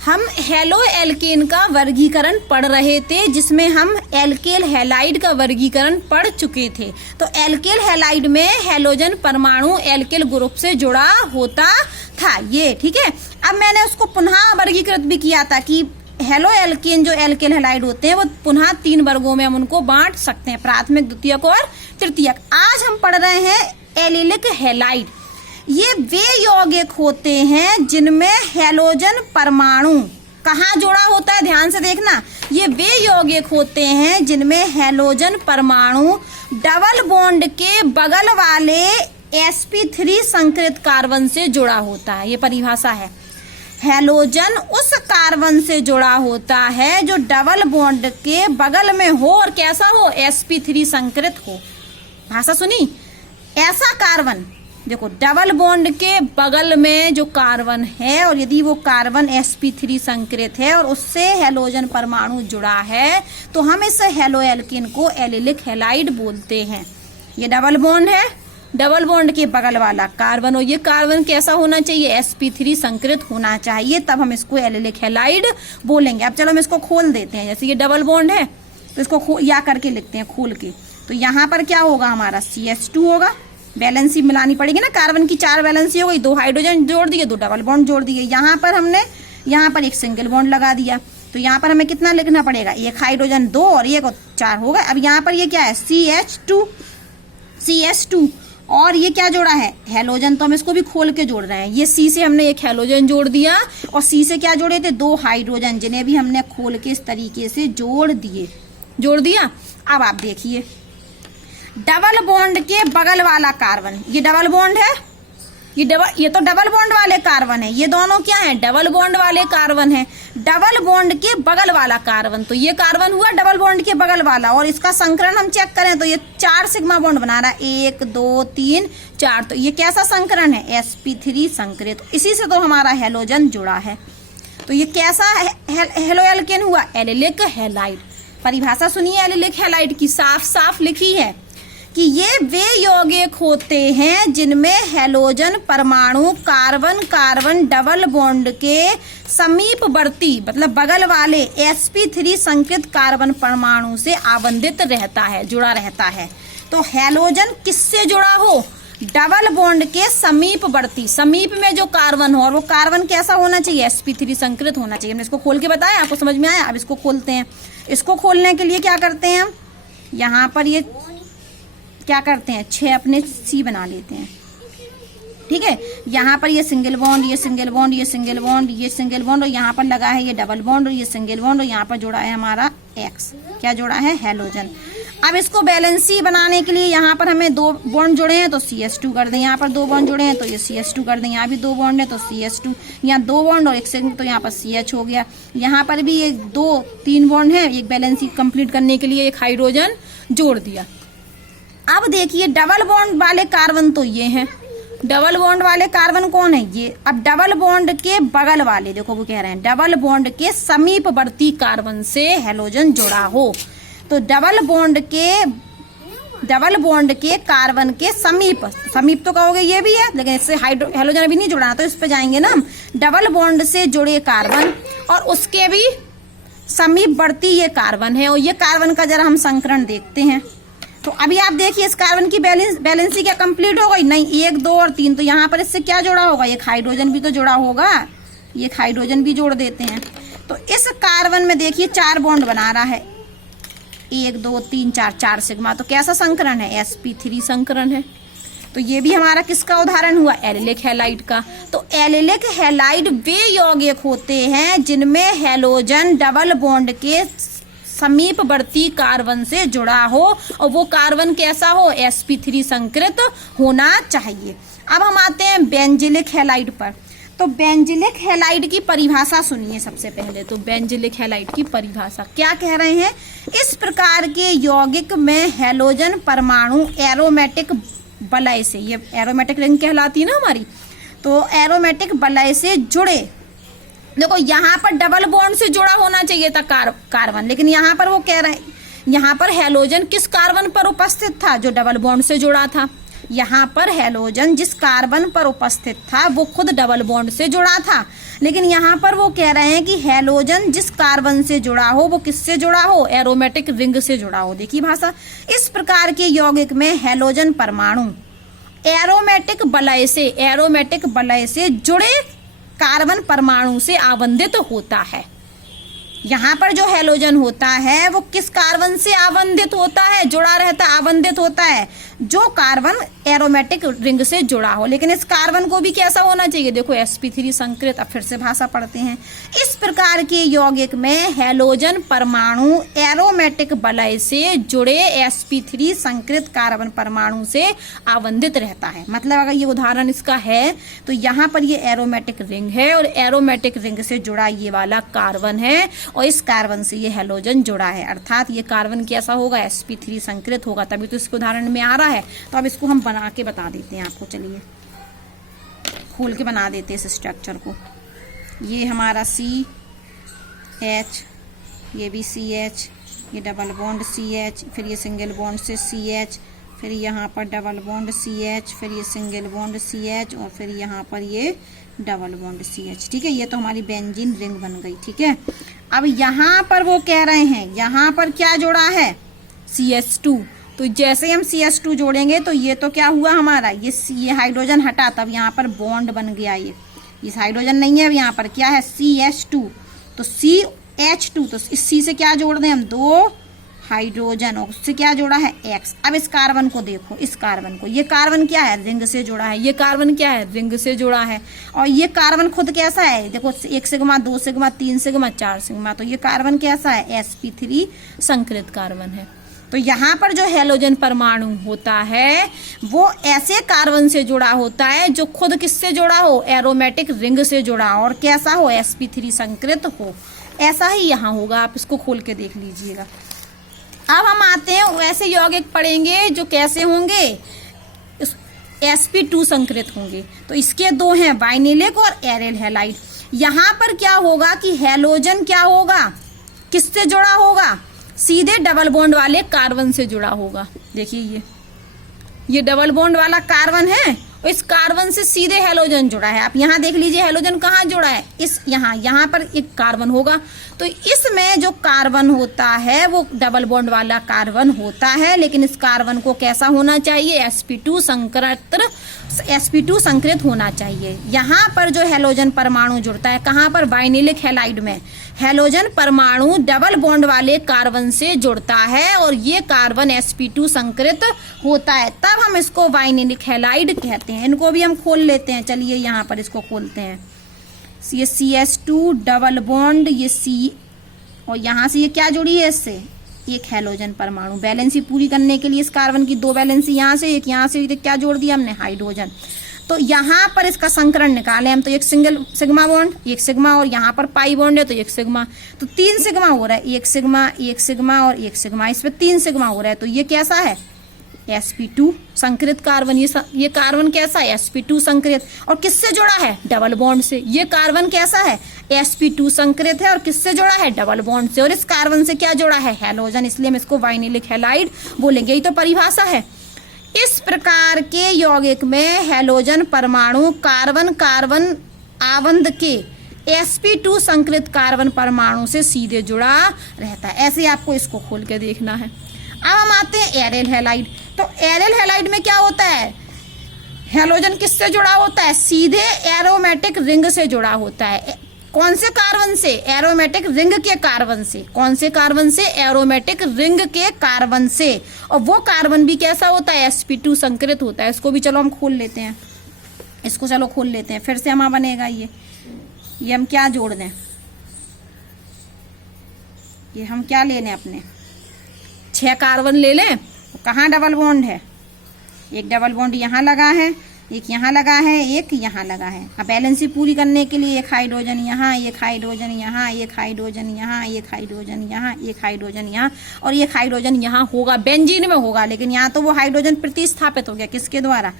हम halo alkane का वर्गीकरण पढ़ रहे थे, जिसमें हम एल्केल हैलाइड का वर्गीकरण पढ़ चुके थे। तो एल्केल हैलाइड में हैलोजन परमाणु एल्केल ग्रुप से जुड़ा होता था, ये ठीक है। अब मैंने उसको पुनः वर्गीकृत भी किया था कि हेलो एल्केन जो एल्केल हैलाइड होते हैं वो पुनः 3 वर्गों में हम उनको बांट सकते हैं, प्राथमिक, द्वितीयक और तृतीयक। आज हम पढ़ रहे हैं एलिलिक हैलाइड। ये वे यौगिक होते हैं जिनमें हैलोजन परमाणु कहाँ जुड़ा होता है, ध्यान से देखना। ये वे यौगिक होते हैं जिनमें हैलोजन परमाणु डबल बॉन्ड के बगल वाले sp3 संकृत कार्बन से जुड़ा होता है। ये परिभाषा है। हैलोजन उस कार्बन से जुड़ा होता है जो डबल बॉन्ड के बगल में हो और कैसा हो, sp3 संकृत हो। भाषा सुनी? ऐसा कार्बन, देखो डबल बॉन्ड के बगल में जो कार्बन है और यदि वो कार्बन sp3 संकृत है और उससे हैलोजन परमाणु जुड़ा है तो हम इस हेलो एल्केन को एलिलिक हैलाइड बोलते हैं। ये डबल बॉन्ड है, डबल बॉन्ड के बगल वाला कार्बन, और ये कार्बन कैसा होना चाहिए, sp3 संकृत होना चाहिए, तब हम इसको एलिलिक हैलाइड बोलेंगे। अब चलो हम इसको खोल देते हैं। जैसे ये डबल बॉन्ड है तो इसको या करके लिखते हैं खोल के। तो यहाँ पर क्या होगा, हमारा CH2 होगा। बैलेंसी मिलानी पड़ेगी ना, कार्बन की 4 बैलेंसी हो गई, 2 हाइड्रोजन जोड़ दिए, 2 डबल बॉन्ड जोड़ दिए। यहाँ पर हमने यहाँ पर एक सिंगल बॉन्ड लगा दिया, तो यहाँ पर हमें कितना लिखना पड़ेगा, 1 हाइड्रोजन 2 और 1 और 4 होगा। अब यहाँ पर ये क्या है, CH2 और ये क्या जोड़ा है, हैलोजन। तो हम इसको भी खोल के जोड़ रहे हैं। ये C से हमने एक हैलोजन जोड़ दिया और C से क्या जोड़े थे, 2 हाइड्रोजन, जिन्हें भी हमने खोल के इस तरीके से जोड़ दिया। अब आप देखिए डबल बॉन्ड के बगल वाला कार्बन, ये डबल बॉन्ड है, ये तो डबल बॉन्ड वाले कार्बन है। ये दोनों क्या है, डबल बॉन्ड वाले कार्बन है। डबल बॉन्ड के बगल वाला कार्बन, तो ये कार्बन हुआ डबल बॉन्ड के बगल वाला, और इसका संकरण हम चेक करें तो ये 4 सिग्मा बॉन्ड बना रहा है, 1 2 3 4। तो ये कैसा संकरण है, sp3 संकृत। इसी से तो हमारा हैलोजन जुड़ा है। तो ये कैसा हेलो एल्केन हुआ, एलिलिक हैलाइड। परिभाषा सुनिए एलिलिक हैलाइड की, साफ साफ लिखी है कि ये वे यौगिक होते हैं जिनमें हैलोजन परमाणु कार्बन कार्बन डबल बॉन्ड के समीपवर्ती, मतलब बगल वाले sp3 संकृत कार्बन परमाणु से आबंधित रहता है, जुड़ा रहता है। तो हैलोजन किससे जुड़ा हो, डबल बॉन्ड के समीपवर्ती, समीप में जो कार्बन हो, और वो कार्बन कैसा होना चाहिए, sp3 संकृत होना चाहिए। हमने इसको खोल के बताया, आपको समझ में आया। अब इसको खोलते हैं। इसको खोलने के लिए क्या करते हैं हम, यहाँ पर ये क्या करते हैं, 6 अपने C बना लेते हैं, ठीक है। यहाँ पर ये सिंगल बॉन्ड, ये सिंगल बॉन्ड, ये सिंगल बॉन्ड, ये सिंगल बॉन्ड, और यहाँ पर लगा है ये डबल बॉन्ड, और ये सिंगल बॉन्ड, और यहाँ पर जोड़ा है हमारा X, क्या जोड़ा है, हैलोजन। अब इसको बैलेंसी बनाने के लिए यहाँ पर हमें 2 बॉन्ड जोड़े हैं तो CH2 कर दें, यहाँ पर 2 बॉन्ड जोड़े हैं तो ये CH2 कर दें, यहाँ भी 2 बॉन्ड है तो CH2, यहाँ 2 बॉन्ड और एक सिंगल, तो यहाँ पर CH हो गया। यहाँ पर भी ये 2-3 बॉन्ड है, एक बैलेंसी कंप्लीट करने के लिए एक हाइड्रोजन जोड़ दिया। अब देखिए डबल बॉन्ड वाले कार्बन तो ये हैं, डबल बॉन्ड वाले कार्बन कौन है, ये। अब डबल बॉन्ड के बगल वाले, देखो वो कह रहे हैं डबल बॉन्ड के समीपवर्ती कार्बन से हैलोजन जुड़ा हो। तो डबल बॉन्ड के कार्बन के समीप तो कहोगे ये भी है, लेकिन इससे हैलोजन अभी नहीं जुड़ा, तो इस पे जाएंगे ना हम। डबल बॉन्ड से जुड़े कार्बन और उसके भी समीपवर्ती ये कार्बन है, और ये कार्बन का जरा हम संकरण देखते हैं। तो अभी आप देखिए इस कार्बन की बैलेंसी क्या कंप्लीट हो गई, नहीं, 1 2 और 3, तो यहाँ पर इससे क्या जुड़ा होगा, एक हाइड्रोजन भी तो जुड़ा होगा, एक हाइड्रोजन भी जोड़ देते हैं। तो इस कार्बन में देखिए 4 बॉन्ड बना रहा है, 1 2 3 4 सिग्मा। तो कैसा संकरण है, sp3 संकरण है। तो ये भी हमारा किसका उदाहरण हुआ, एलिलिक हैलाइड का। तो एलिलिक हैलाइड वे यौगिक होते हैं जिनमें हैलोजन डबल बॉन्ड के समीपवर्ती कार्बन से जुड़ा हो, और वो कार्बन कैसा हो, sp3 संकृत होना चाहिए। अब हम आते हैं बेंजिलिक हैलाइड पर। तो बेंजिलिक हैलाइड की परिभाषा सुनिए सबसे पहले। तो बेंजिलिक हैलाइड की परिभाषा क्या कह रहे हैं, इस प्रकार के यौगिक में हैलोजन परमाणु एरोमेटिक वलय से, ये एरोमेटिक रिंग कहलाती है ना हमारी, तो एरोमेटिक वलय से जुड़े। देखो यहाँ पर डबल बॉन्ड से जुड़ा होना चाहिए था कार्बन, लेकिन यहाँ पर वो कह रहे हैं, यहाँ पर हैलोजन किस कार्बन पर उपस्थित था, जो डबल बॉन्ड से जुड़ा था। यहाँ पर हैलोजन जिस कार्बन पर उपस्थित था वो खुद डबल बॉन्ड से जुड़ा था, लेकिन यहाँ पर वो कह रहे हैं कि हैलोजन जिस कार्बन से जुड़ा हो वो किससे जुड़ा हो, एरोमेटिक रिंग से जुड़ा हो। देखिए भाषा, इस प्रकार के यौगिक में हैलोजन परमाणु एरोमेटिक वलय से जुड़े कार्बन परमाणु से आबंधित होता है। यहाँ पर जो हैलोजन होता है वो किस कार्बन से आबंधित होता है, जुड़ा रहता, आबंधित होता है, जो कार्बन एरोमेटिक रिंग से जुड़ा हो। लेकिन इस कार्बन को भी कैसा होना चाहिए, देखो sp3 संकृत। अब फिर से भाषा पढ़ते हैं। इस प्रकार के यौगिक में हैलोजन परमाणु एरोमेटिक वलय से जुड़े sp3 संकृत कार्बन परमाणु से आबंधित रहता है। मतलब अगर ये उदाहरण इसका है तो यहाँ पर ये एरोमेटिक रिंग है और एरोमेटिक रिंग से जुड़ा ये वाला कार्बन है और इस कार्बन से ये हैलोजन जुड़ा है, अर्थात ये कार्बन कैसा होगा, sp3 संकृत होगा। तभी तो इसके उदाहरण में आ रहा है। तो अब इसको हम बना के बता देते हैं आपको, चलिए खोल के बना देते हैं इस स्ट्रक्चर को। ये हमारा CH, ये भी CH, ये डबल बॉन्ड CH, फिर ये सिंगल बॉन्ड से CH, फिर यहाँ पर डबल बॉन्ड CH, फिर ये सिंगल बॉन्ड CH और फिर यहाँ पर ये डबल बॉन्ड CH। ठीक है, ये तो हमारी बेंजीन रिंग बन गई। ठीक है, अब यहाँ पर वो कह रहे हैं यहाँ पर क्या जोड़ा है, CH2। तो जैसे ही हम CH2 जोड़ेंगे तो ये तो क्या हुआ हमारा, ये हाइड्रोजन हटा, तब यहाँ पर बॉन्ड बन गया। ये हाइड्रोजन नहीं है, अब यहाँ पर क्या है, CH2। तो CH2, तो इस C से क्या जोड़ दें हम, 2 हाइड्रोजन, और उससे क्या जोड़ा है, X। अब इस कार्बन को देखो, इस कार्बन को, ये कार्बन क्या है, रिंग से जुड़ा है। ये कार्बन क्या है, रिंग से जुड़ा है। और ये कार्बन खुद कैसा है, देखो 1 सिग्मा, 2 सिग्मा, 3 सिग्मा, 4 सिग्मा। तो ये कार्बन कैसा है, sp3 संकृत कार्बन है। तो यहाँ पर जो हैलोजन परमाणु होता है वो ऐसे कार्बन से जुड़ा होता है जो खुद किससे जुड़ा हो, एरोमेटिक रिंग से जुड़ा हो और कैसा हो, sp3 संकृत हो। ऐसा ही यहाँ होगा, आप इसको खोल के देख लीजिएगा। अब हम आते हैं वैसे यौगिक पढ़ेंगे जो कैसे होंगे, sp2 संकृत होंगे। तो इसके 2 हैं, वाइनिलिक और एरिल हैलाइड। यहाँ पर क्या होगा कि हैलोजन क्या होगा, किससे जुड़ा होगा, सीधे डबल बॉन्ड वाले कार्बन से जुड़ा होगा। देखिए ये डबल बॉन्ड वाला कार्बन है और इस कार्बन से सीधे हैलोजन जुड़ा है। आप यहाँ देख लीजिए हैलोजन कहाँ जुड़ा है, इस यहाँ पर एक कार्बन होगा। तो इसमें जो कार्बन होता है वो डबल बॉन्ड वाला कार्बन होता है, लेकिन इस कार्बन को कैसा होना चाहिए, sp2 संकृत होना चाहिए। यहाँ पर जो हैलोजन परमाणु जुड़ता है कहाँ पर, वाइनिलिक हैलाइड में हैलोजन परमाणु डबल बॉन्ड वाले कार्बन से जुड़ता है और ये कार्बन sp2 संकृत होता है, तब हम इसको वाइनिलिक हैलाइड कहते हैं। इनको भी हम खोल लेते हैं, चलिए यहाँ पर इसको खोलते हैं। ये CH2 डबल बॉन्ड, ये C और यहाँ से ये क्या जुड़ी है, इससे एक हैलोजन परमाणु। बैलेंसी पूरी करने के लिए इस कार्बन की 2 बैलेंसी यहाँ से, एक यहाँ से, क्या जोड़ दिया हमने, हाइड्रोजन। तो यहाँ पर इसका संकरण निकाले हम तो एक सिंगल सिग्मा बॉन्ड, एक सिग्मा, और यहाँ पर पाई बॉन्ड है तो एक सिग्मा, तो 3 सिग्मा हो रहा है, एक सिग्मा और एक सिग्मा, इसमें 3 सिग्मा हो रहा है। तो ये कैसा है, sp2 संकृत कार्बन। ये कार्बन कैसा है, sp2 संकृत, और किससे जुड़ा है, डबल बॉन्ड से। ये कार्बन कैसा है, sp2 संकृत है और किससे जुड़ा है, डबल बॉन्ड से। और इस कार्बन से क्या जुड़ा है, हैलोजन, इसलिए हम इसको वाइनिलिक हैलाइड बोलेंगे। यही तो परिभाषा है। इस प्रकार के यौगिक में हैलोजन परमाणु कार्बन कार्बन आबंध के sp2 संकृत कार्बन परमाणु से सीधे जुड़ा रहता है। ऐसे आपको इसको खोल के देखना है। अब हम आते हैं एरिल हैलाइड। तो एरिल हैलाइड में क्या होता है, हैलोजन किससे जुड़ा होता है, सीधे एरोमेटिक रिंग से जुड़ा होता है। कौन से कार्बन से, एरोमेटिक रिंग के कार्बन से। कौन से कार्बन से, एरोमेटिक रिंग के कार्बन से। और वो कार्बन भी कैसा होता है, sp2 संकृत होता है। इसको भी चलो हम खोल लेते हैं, इसको चलो खोल लेते हैं, फिर से हमारा बनेगा ये हम क्या जोड़ दें, ये हम क्या ले लें, अपने 6 कार्बन ले लें। तो कहाँ डबल बॉन्ड है, एक डबल बॉन्ड यहाँ लगा है, एक यहाँ लगा है, एक यहाँ लगा है। अब बैलेंसी पूरी करने के लिए एक हाइड्रोजन यहाँ, एक हाइड्रोजन यहाँ, एक हाइड्रोजन यहाँ, एक हाइड्रोजन यहाँ, एक हाइड्रोजन यहाँ, और एक हाइड्रोजन यहाँ होगा, बेंजीन में होगा। लेकिन यहाँ तो वो हाइड्रोजन प्रतिस्थापित हो गया, किसके द्वारा,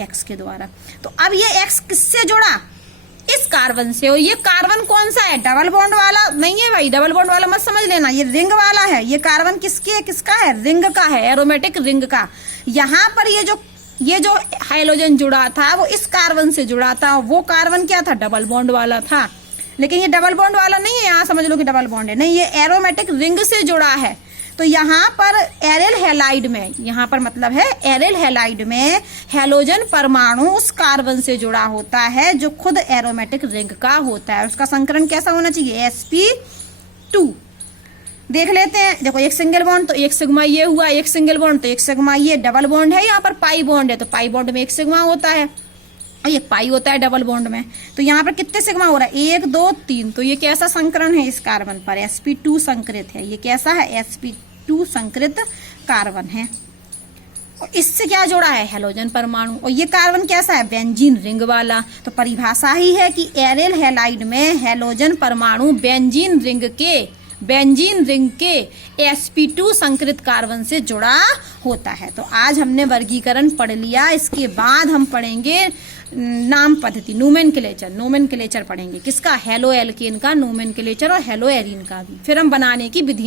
X के द्वारा। तो अब ये X किससे जुड़ा, इस कार्बन से। और ये कार्बन कौन सा है, डबल बॉन्ड वाला नहीं है भाई, डबल बॉन्ड वाला मत समझ लेना, ये रिंग वाला है। ये कार्बन किसका है, रिंग का है, एरोमेटिक रिंग का। यहाँ पर ये जो ये जो हाइड्रोजन जुड़ा था वो इस कार्बन से जुड़ा था, वो कार्बन क्या था, डबल बॉन्ड वाला था। लेकिन ये डबल बॉन्ड वाला नहीं है, यहाँ समझ लो कि डबल बॉन्ड है, नहीं, ये एरोमेटिक रिंग से जुड़ा है। तो यहाँ पर एरिल हैलाइड में, यहाँ पर मतलब है एरिल हैलाइड में हैलोजन परमाणु उस कार्बन से जुड़ा होता है जो खुद एरोमेटिक रिंग का होता है। उसका संकरण कैसा होना चाहिए, sp2। देख लेते हैं, देखो एक सिंगल बॉन्ड तो एक सिग्मा ये हुआ, एक सिंगल बॉन्ड तो एक सिग्मा ये, डबल बॉन्ड है यहाँ पर पाई बॉन्ड है, तो पाई बॉन्ड में एक सिग्मा होता है और ये पाई होता है डबल बॉन्ड में। तो यहाँ पर कितने सिग्मा हो रहा है, 1 2 3। तो ये कैसा संकरण है इस कार्बन पर, sp2 संकरित है। ये कैसा है, sp2 संकरित कार्बन है। और इससे क्या जोड़ा है, हैलोजन परमाणु। और ये कार्बन कैसा है, बेंजीन रिंग वाला। तो परिभाषा ही है कि एरिल हैलाइड में हैलोजन परमाणु बेंजीन रिंग के sp2 संकरित कार्बन से जुड़ा होता है। तो आज हमने वर्गीकरण पढ़ लिया। इसके बाद हम पढ़ेंगे नाम पद्धति, नोमेनक्लेचर पढ़ेंगे। किसका, हेलो एल्केन का नोमेनक्लेचर और हेलो एरीन का भी। फिर हम बनाने की विधि